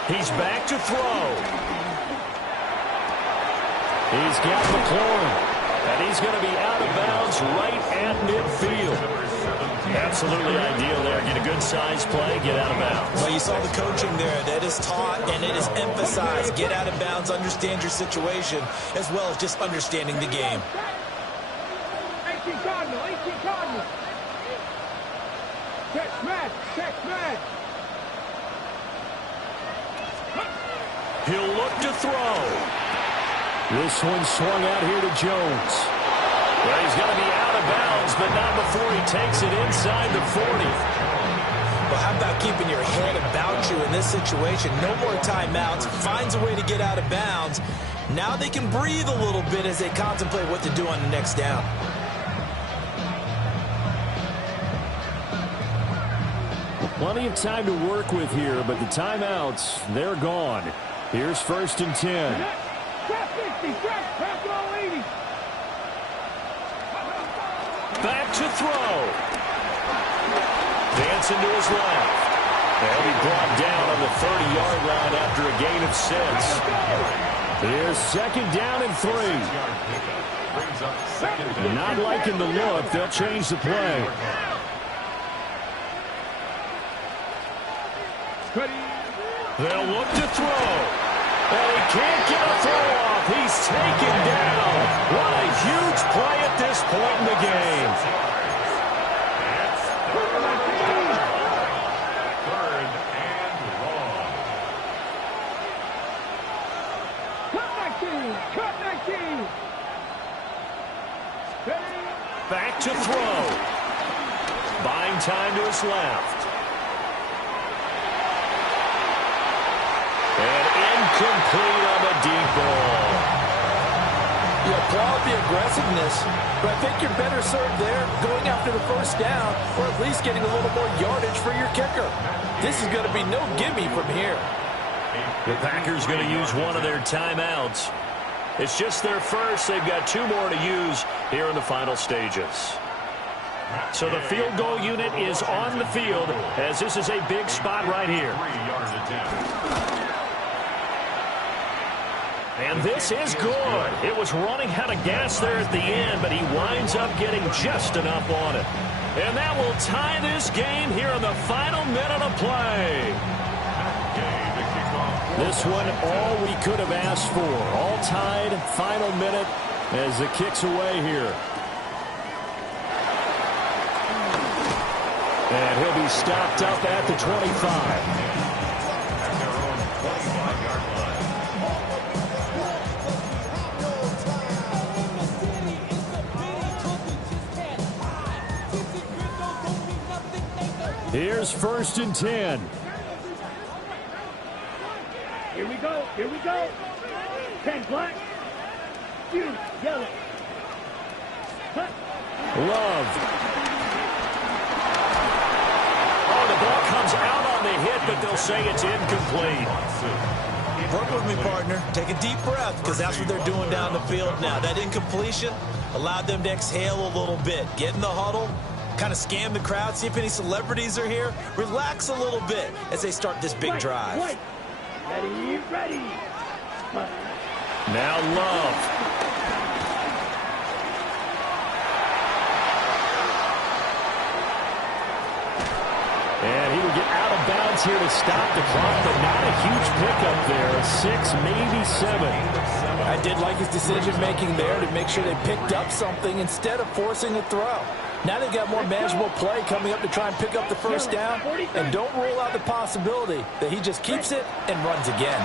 He's back to throw. He's got McLaurin. And he's going to be out of bounds right at midfield. Absolutely ideal there. Get a good size play, get out of bounds. Well, you saw the coaching there. That is taught and it is emphasized. Get out of bounds, understand your situation, as well as just understanding the game. 18 Cardinal, 18 Cardinal. Check smash, check smash. He'll look to throw. This one swung out here to Jones. Well, he's going to be out of bounds, but not before he takes it inside the 40. Well, how about keeping your head about you in this situation? No more timeouts. Finds a way to get out of bounds. Now they can breathe a little bit as they contemplate what to do on the next down. Plenty of time to work with here, but the timeouts, they're gone. Here's 1st and 10. Back to throw. Dancing to his left. They'll be brought down on the 30-yard line after a gain of 6. Here's 2nd down and 3. And not liking the look, they'll change the play. They'll look to throw. And he can't get a throw off. He's taken down. What a huge play at this point in the game. Back to throw. Buying time to his left. And incomplete on the deep ball. You applaud the aggressiveness, but I think you're better served there going after the 1st down or at least getting a little more yardage for your kicker. This is going to be no gimme from here. The Packers going to use one of their timeouts. It's just their first. They've got 2 more to use here in the final stages. So the field goal unit is on the field as this is a big spot right here. And this is good. It was running out of gas there at the end, but he winds up getting just enough on it. And that will tie this game here in the final minute of play. This one, all we could have asked for. All tied, final minute as the kick's away here. And he'll be stopped up at the 25. Here's 1st and 10. Here we go. Here we go. 10 black. You yellow. Cut. Love. Oh, the ball comes out on the hit, but they'll say it's incomplete. Work with me, partner. Take a deep breath because that's what they're doing down the field now. That incompletion allowed them to exhale a little bit. Get in the huddle. Kind of scan the crowd, see if any celebrities are here. Relax a little bit as they start this big drive. Ready, ready. Now Love. And he will get out of bounds here to stop the clock, but not a huge pickup there. A 6, maybe 7. I did like his decision-making there to make sure they picked up something instead of forcing a throw. Now they've got more manageable play coming up to try and pick up the first down. And don't rule out the possibility that he just keeps it and runs again.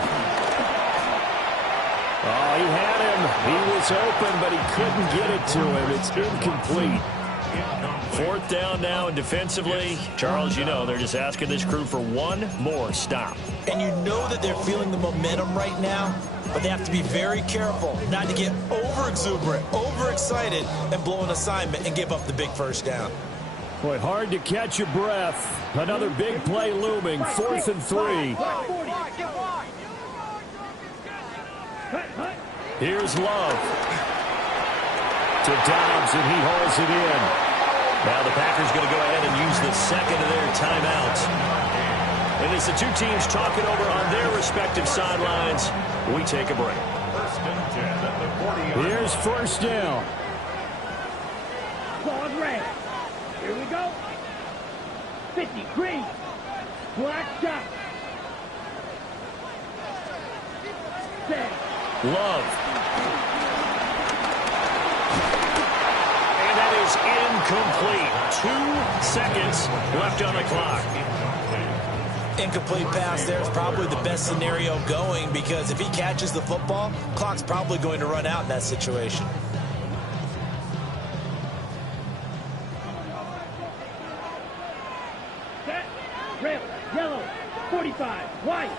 Oh, he had him. He was open, but he couldn't get it to him. It's incomplete. Fourth down now, and defensively, Charles, you know, they're just asking this crew for one more stop. And you know that they're feeling the momentum right now, but they have to be very careful not to get over-exuberant, over-excited, and blow an assignment and give up the big first down. Boy, hard to catch your breath. Another big play looming, 4th and 3. Here's Love to Dobbs, and he hauls it in. Now the Packers going to go ahead and use the second of their timeouts. And as the two teams talk it over on their respective sidelines, we take a break. Here's first down. Claude red. Here we go. 50, green. Black shot. Set. Love. And that is incomplete. 2 seconds left on the clock. Incomplete pass there is probably the best scenario going, because if he catches the football, clock's probably going to run out in that situation. Set. Red. Yellow. 45. White.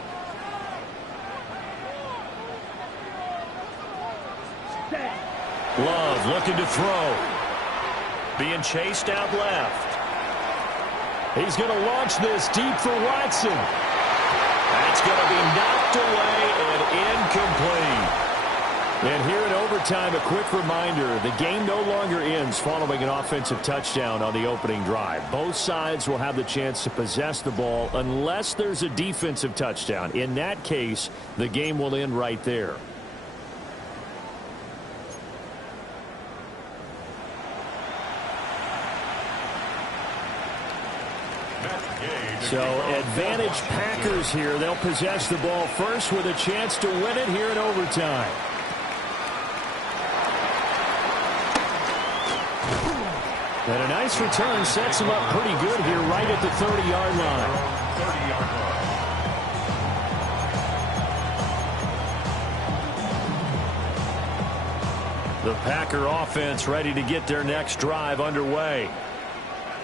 Set. Love looking to throw. Being chased out left. He's going to launch this deep for Watson. That's going to be knocked away and incomplete. And here in overtime, a quick reminder, the game no longer ends following an offensive touchdown on the opening drive. Both sides will have the chance to possess the ball unless there's a defensive touchdown. In that case, the game will end right there. So advantage Packers here. They'll possess the ball first with a chance to win it here in overtime. And a nice return sets them up pretty good here right at the 30-yard line. The Packer offense ready to get their next drive underway.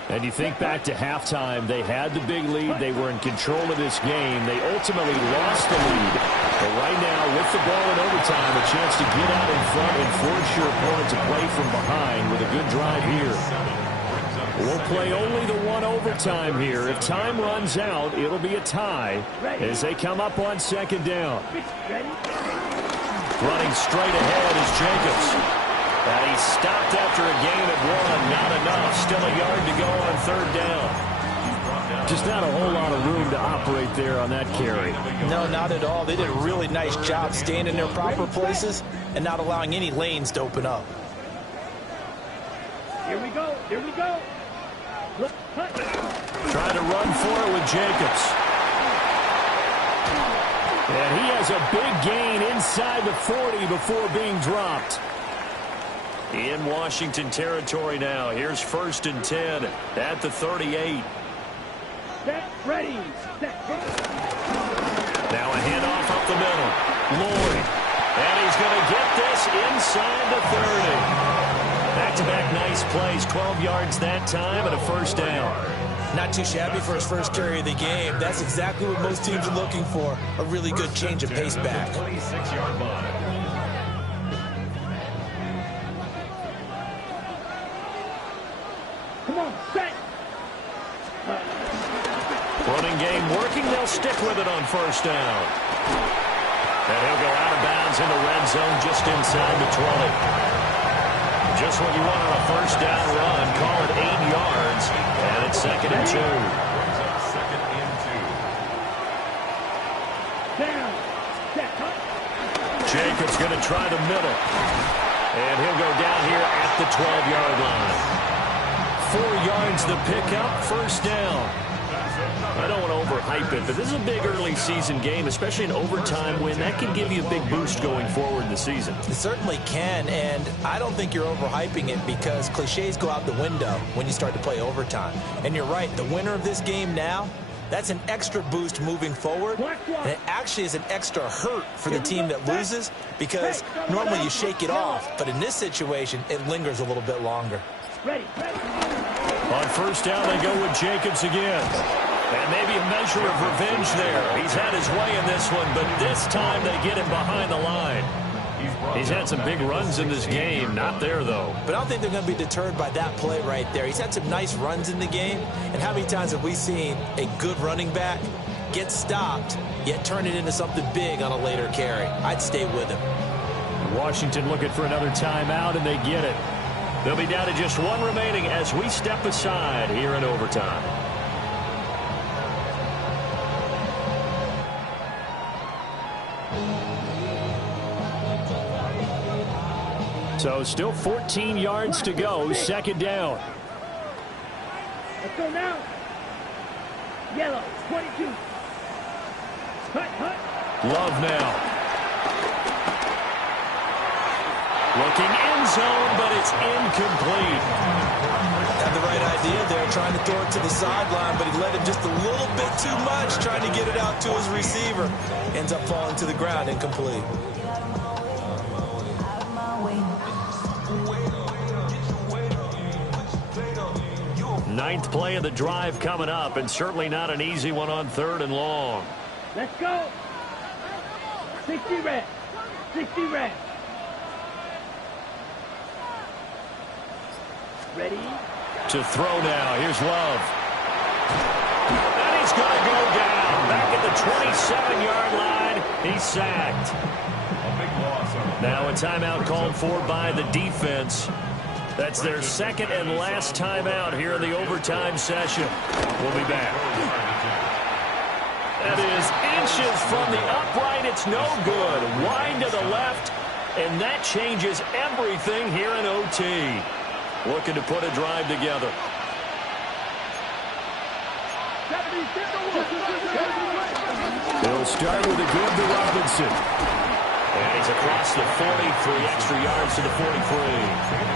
And you think back to halftime, they had the big lead. They were in control of this game. They ultimately lost the lead. But right now, with the ball in overtime, a chance to get out in front and force your opponent to play from behind with a good drive here. We'll play only the one overtime here. If time runs out, it'll be a tie as they come up on second down. Running straight ahead is Jacobs. And he stopped after a gain of 1. Not enough. Still a yard to go on third down. Just not a whole lot of room to operate there on that carry. No, not at all. They did a really nice job staying in their proper places and not allowing any lanes to open up. Here we go. Here we go. Trying to run for it with Jacobs. And he has a big gain inside the 40 before being dropped. In Washington territory now. Here's 1st and 10 at the 38. Set, ready, set. Now a handoff up the middle. Lloyd. And he's going to get this inside the 30. Back-to-back nice plays. 12 yards that time and a first down. Not too shabby for his first carry of the game. That's exactly what most teams are looking for. A really good change of pace back. 26-yard line. Come on, set. Running game working. They'll stick with it on first down. And he'll go out of bounds in the red zone just inside the 20. Just what you want on a first down run. Call it 8 yards. And it's 2nd and 2. Second and 2. Down. Set. Jacobs going to try the middle. And he'll go down here at the 12-yard line. 4 yards the pickup, first down. I don't want to overhype it, but this is a big early season game, especially an overtime win. That can give you a big boost going forward in the season. It certainly can, and I don't think you're overhyping it because cliches go out the window when you start to play overtime. And you're right, the winner of this game now, that's an extra boost moving forward, and it actually is an extra hurt for the team that loses because normally you shake it off, but in this situation, it lingers a little bit longer. Ready. On first down, they go with Jacobs again. And maybe a measure of revenge there. He's had his way in this one, but this time they get him behind the line. He's had some big runs in this game. Not there, though. But I don't think they're going to be deterred by that play right there. He's had some nice runs in the game. And how many times have we seen a good running back get stopped, yet turn it into something big on a later carry? I'd stay with him. Washington looking for another timeout, and they get it. They'll be down to just one remaining as we step aside here in overtime. So still 14 yards to go, second down. Let's go now. Yellow, 22. Hut. Love now. Looking end zone, but it's incomplete. Had the right idea there, trying to throw it to the sideline, but he let him just a little bit too much, trying to get it out to his receiver. Ends up falling to the ground, incomplete. Ninth play of the drive coming up, and certainly not an easy one on third and long. Let's go. 60 red. 60 red. Ready? To throw now. Here's Love. And he's going to go down. Back at the 27-yard line. He's sacked. A big loss. Now a timeout called for by the defense. That's their second and last timeout here in the overtime session. We'll be back. That is inches from the upright. It's no good. Wind to the left, and that changes everything here in OT. Looking to put a drive together. They'll start with a good to Robinson. And he's across the 40, 3 extra yards to the 43.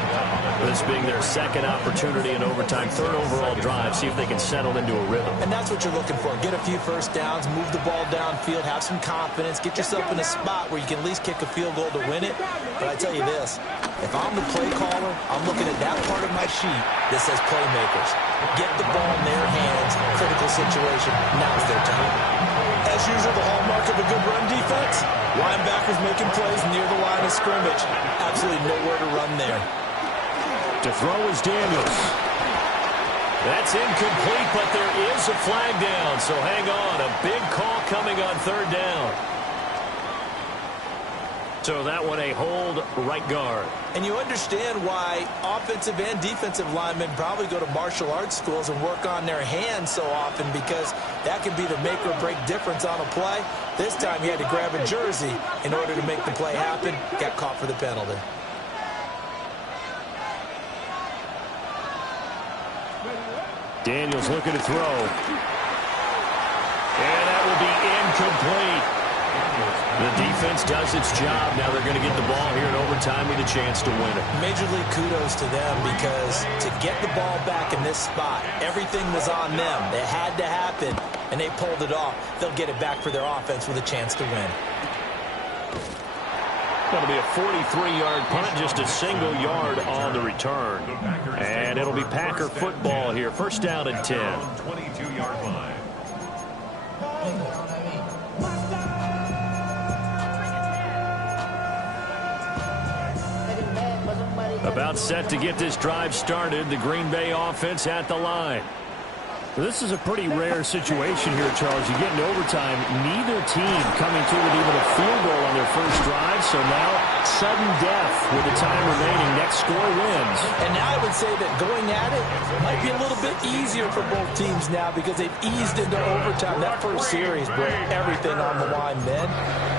This being their second opportunity in overtime, third overall drive, see if they can settle into a rhythm. And that's what you're looking for. Get a few first downs, move the ball downfield, have some confidence, get yourself in a spot where you can at least kick a field goal to win it. But I tell you this, if I'm the play caller, I'm looking at that part of my sheet that says playmakers. Get the ball in their hands, critical situation, now's their time. As usual, the hallmark of a good run defense, linebackers making plays near the line of scrimmage. Absolutely nowhere to run there. To throw is Daniels. That's incomplete, but there is a flag down, so hang on. A big call coming on third down. So that one a hold right guard. And you understand why offensive and defensive linemen probably go to martial arts schools and work on their hands so often, because that can be the make or break difference on a play. This time he had to grab a jersey in order to make the play happen. Got caught for the penalty. Daniels looking to throw. And that will be incomplete. The defense does its job. Now they're going to get the ball here in overtime with a chance to win it. Major league kudos to them, because to get the ball back in this spot, everything was on them. It had to happen, and they pulled it off. They'll get it back for their offense with a chance to win. Going to be a 43-yard punt, just a single yard on the return. And it'll be Packer football here. First down and 10. 22-yard line. About set to get this drive started. The Green Bay offense at the line. This is a pretty rare situation here, Charles. You get into overtime, neither team coming through with even a field goal on their first drive. So now, sudden death with the time remaining. Next score wins. And now I would say that going at it might be a little bit easier for both teams now, because they've eased into overtime. That first series put everything on the line then.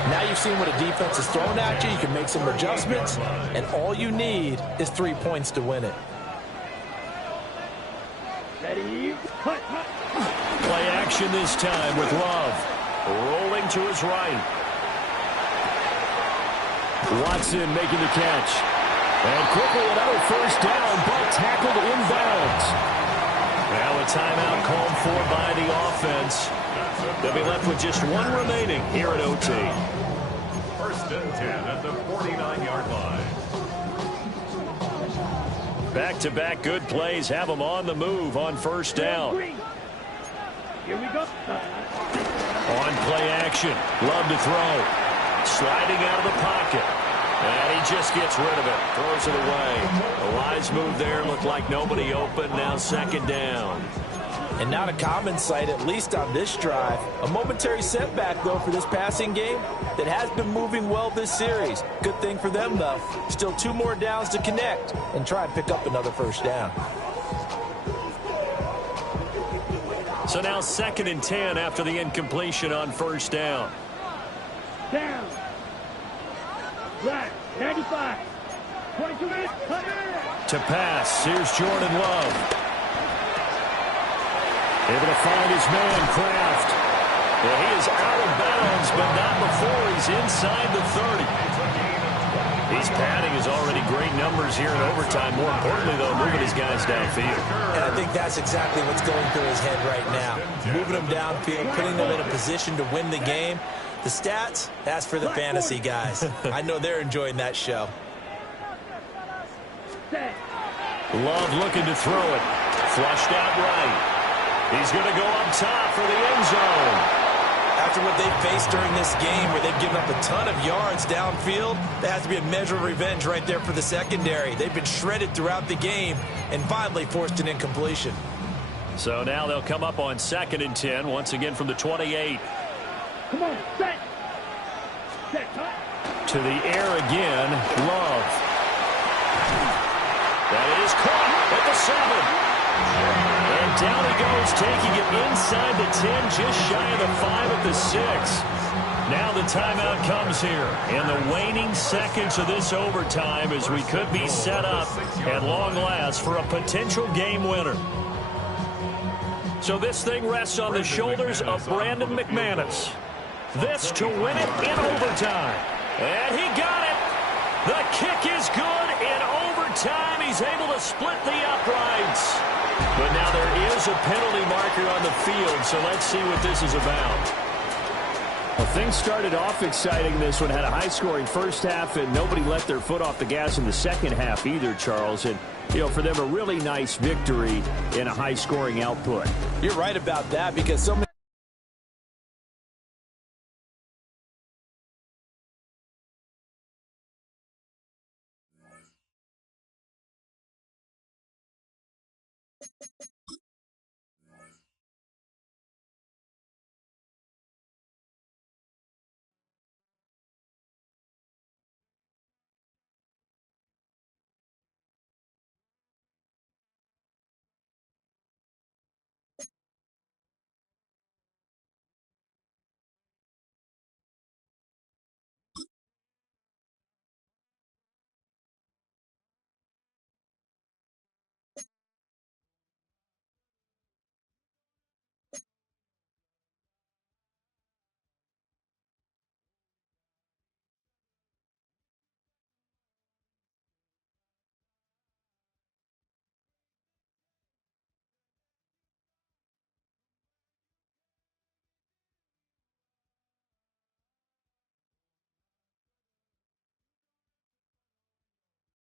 Now you've seen what a defense is thrown at you. You can make some adjustments, and all you need is 3 points to win it. Ready? Cut. Play action this time with Love. Rolling to his right. Watson making the catch. And quickly another first down, but tackled inbounds. Now a timeout called for by the offense. They'll be left with just one remaining here at OT. First and 10 at the 49-yard line. Back-to-back good plays have them on the move on first down. Here we go. On play action. Love to throw. Sliding out of the pocket. And he just gets rid of it. Throws it away. A wise move there. Looked like nobody open. Now second down. And not a common sight, at least on this drive. A momentary setback, though, for this passing game that has been moving well this series. Good thing for them, though. Still 2 more downs to connect and try and pick up another first down. So now second and 10 after the incompletion on first down. Down. Black. 95. 22 minutes. To pass. Here's Jordan Love. Able to find his man, Kraft. Well, he is out of bounds, but not before he's inside the 30. He's padding his already great numbers here in overtime. More importantly, though, moving his guys downfield. And I think that's exactly what's going through his head right now. Moving them downfield, putting them in a position to win the game. The stats, that's for the fantasy guys. I know they're enjoying that show. Love looking to throw it. Flushed out right. He's going to go up top for the end zone. After what they faced during this game where they've given up a ton of yards downfield, there has to be a measure of revenge right there for the secondary. They've been shredded throughout the game and finally forced an incompletion. So now they'll come up on second and 10, once again from the 28. Come on, set. Set, to the air again, Love. That is caught at the 7. And down he goes, taking it inside the 10, just shy of the 5 at the 6. Now the timeout comes here in the waning seconds of this overtime as we could be set up at long last for a potential game winner. So this thing rests on the shoulders of Brandon McManus. This to win it in overtime. And he got it. The kick is good in overtime. He's able to split the uprights. But now there is a penalty marker on the field, so let's see what this is about. Well, things started off exciting. This one had a high-scoring first half, and nobody let their foot off the gas in the second half either, Charles. And, you know, for them, a really nice victory in a high-scoring output. You're right about that because so many